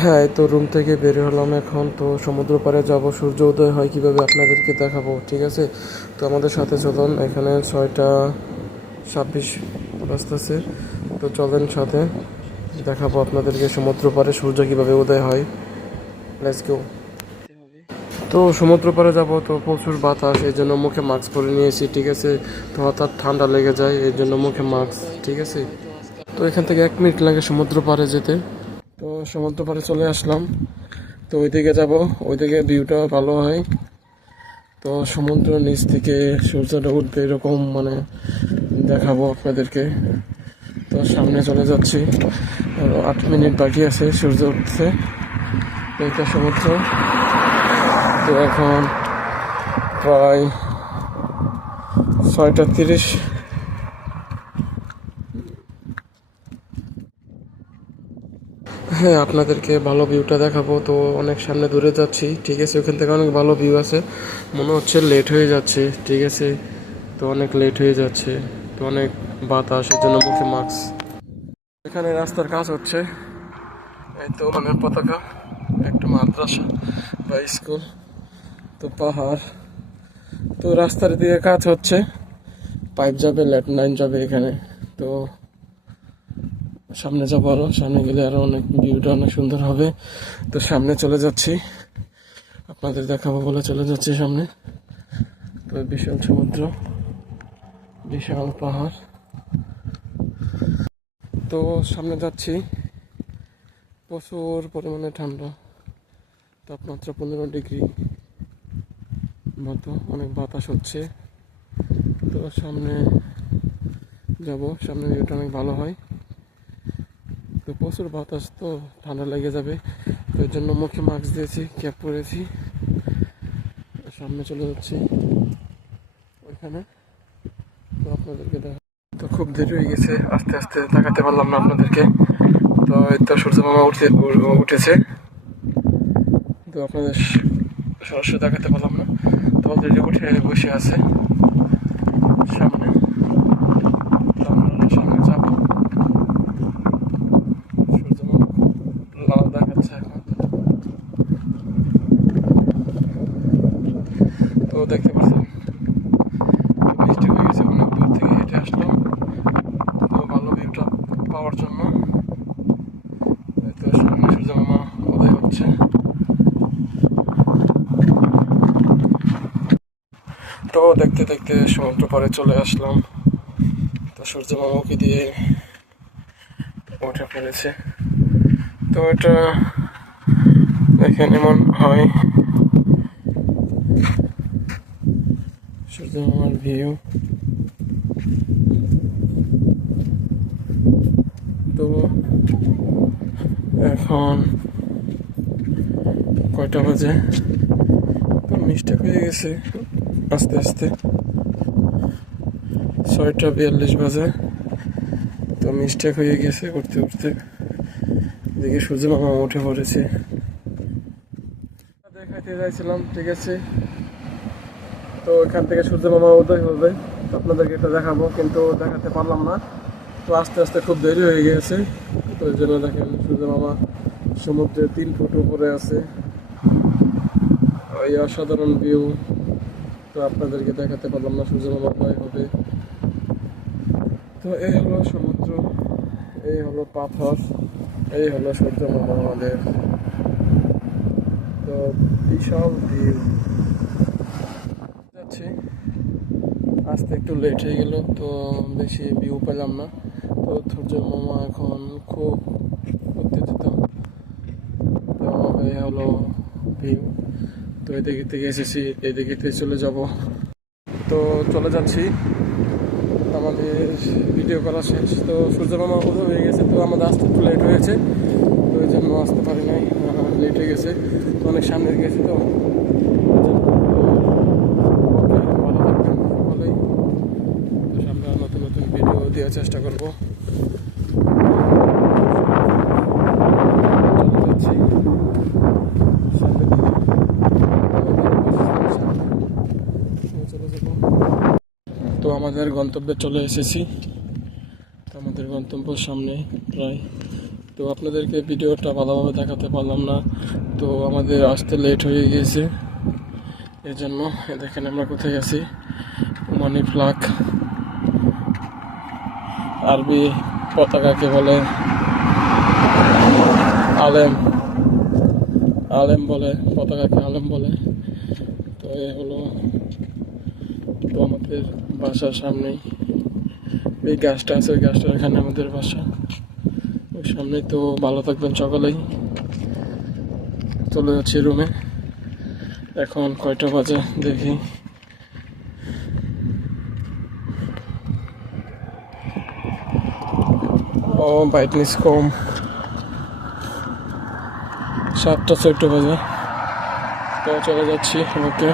হ্যাঁ, এই তো রুম থেকে বের হলাম এখন। তো সমুদ্র পাড়ে যাব, সূর্য উদয় হয় কীভাবে আপনাদেরকে দেখাবো, ঠিক আছে? তো আমাদের সাথে চলুন। এখানে 6টা 26 বাজতেছে। তো চলেন সাথে, দেখাবো আপনাদেরকে সমুদ্র পাড়ে সূর্য কীভাবে উদয় হয়। Let's go. তো সমুদ্র পাড়ে যাব, তো প্রচুর বাতাস, এই জন্য মুখে মাস্ক পরে নিয়েছি, ঠিক আছে? তো হঠাৎ ঠান্ডা লেগে যায়, এই জন্য মুখে মাস্ক, ঠিক আছে? তো এখান থেকে 1 মিনিট লাগে সমুদ্র পাড়ে যেতে। তো সমুদ্র পাড়ে চলে আসলাম। তো ওইদিকে যাব, ওইদিকে ভিউটা ভালো হয়। তো সমুদ্র নিচ থেকে সূর্যটা উঠবে এরকম মানে দেখাবো আপনাদেরকে। তো সামনে চলে যাচ্ছি, আরো 8 মিনিট বাকি আছে সূর্য উঠছে। এইটা সমুদ্র। তো এখন প্রায় 6টা 30। হ্যাঁ, আপনাদেরকে ভালো ভিউটা দেখাবো। তো অনেক সামনে দূরে যাচ্ছি, ঠিক আছে? ওখান থেকে অনেক ভালো ভিউ আছে। মনে হচ্ছে লেট হয়ে যাচ্ছে, ঠিক আছে? তো অনেক লেট হয়ে যাচ্ছে। তো অনেক বাতাস, এই জন্য মুখে মাস্ক। এখানে রাস্তার কাজ হচ্ছে। এই তো মানে পতাকা, একটা মাদ্রাসা বা স্কুল। তো পাহাড়, তো রাস্তার দিকে কাজ হচ্ছে। পাইপ যাবে, ল্যাটলাইন যাবে এখানে। তো সামনে যাবো, আরো সামনে গেলে আরো অনেক ভিউটা অনেক সুন্দর হবে। তো সামনে চলে যাচ্ছি, আপনাদের দেখাবো বলে চলে যাচ্ছি সামনে। তো বিশাল সমুদ্র, বিশাল পাহাড়। তো সামনে যাচ্ছি, প্রচুর পরিমাণে ঠান্ডা, তাপমাত্রা 15 ডিগ্রি মতো, অনেক বাতাস হচ্ছে। তো সামনে যাব, সামনে ভিউটা অনেক ভালো হয়। তো প্রচুর বাতাস, তো ঠান্ডা লেগে যাবে। তো এর জন্য মুখে মাস্ক দিয়েছি, ক্যাপ পরেছি। সামনে চলে যাচ্ছি ওইখানে। তো আপনাদেরকে দেখা, তো খুব দেরি হয়ে গেছে, আস্তে আস্তে দেখাতে পারলাম না আপনাদেরকে। তো এই তো সূর্য মামা উঠেছে। তো আপনাদের সরাসরি দেখাতে পারলাম না। তো অলরেডি উঠে বসে আছে সামনে। তো আমরা সামনে যাবো। সূর্য মামা লাল দেখাচ্ছে এখন। তো দেখতে পাচ্ছেন বৃষ্টি হয়ে গেছে, অনেক দূর থেকে হেঁটে আসলাম তো ভালো ভিউটা পাওয়ার জন্য। তো সামনে সূর্য মামা উদয় হচ্ছে। তো দেখতে দেখতে সমুদ্র পাড়ে চলে আসলাম। তো সূর্য মামাকে দিয়ে উঠে পড়েছে। তো এটা দেখেন এমন হয় সূর্য মামার ভিউ। তো এখন কয়টা বাজে? তো মিস্টেক হয়ে গেছে, আস্তে আস্তে 6টা 42 বাজে। তো মিস্টেক হয়ে গেছে উঠতে উঠতে। দেখি সূর্য মামা উঠে পড়েছে। দেখাইতে যাইছিলাম, ঠিক আছে? তো এখান থেকে সূর্য মামা উদয় হবে, তো আপনাদেরকে এটা দেখাবো, কিন্তু দেখাতে পারলাম না। তো আস্তে আস্তে খুব দেরি হয়ে গিয়েছে। তো এই জন্য দেখেন সূর্য মামা সমুদ্রের 3 ফুট উপরে আছে। এই অসাধারণ ভিউ। তো আপনাদেরকে দেখাতে পারলাম না, সূর্য মামা উদয় হবে। তো এই হলো সমুদ্র, এই হলো পাথর, এই হলো সূর্য মামা আমাদের। তো বিশাল ভিউ যাচ্ছে। আসতে একটু লেট হয়ে গেল, তো বেশি ভিউ পেলাম না। তো সূর্য মামা এখন খুব উত্তেজিত। তো এই হলো ভিউ। তো এদিকে থেকে এসেছি, এদিকে থেকে চলে যাব। তো চলে যাচ্ছি, আমাদের ভিডিও করা শেষ। তো সূর্য মামা উদয় হয়ে গেছে, তো আমাদের আসতে একটু লেট হয়েছে। তো ওই জন্য আসতে পারি নাই, লেট হয়ে গেছে। তো অনেক সামনে গেছি। তো ভালো থাকবেন সকলেই। তো সামনে নতুন নতুন ভিডিও দেওয়ার চেষ্টা করব। তো আমাদের গন্তব্যে চলে এসেছি। তো আমাদের গন্তব্য সামনে প্রায়। তো আপনাদেরকে ভিডিওটা ভালোভাবে দেখাতে পারলাম না, তো আমাদের আসতে লেট হয়ে গিয়েছে। এই জন্য দেখেন আমরা কোথায় আছি, মানি ফ্ল্যাগ, আরবি পতাকাকে বলে আলেম, আলেম বলে, পতাকাকে আলেম বলে। তো এ হলো, তো আমাদের বাসার সামনেই এই গাছটা আছে, ওই গাছটার এখানে আমাদের বাসা, ওই সামনেই। তো ভালো থাকবেন সকলেই, চলে যাচ্ছি রুমে। এখন কয়টা বাজে দেখি, ও ব্রাইটনেস কম, 7টা 4টা বাজে। তো চলে যাচ্ছি, ওকে।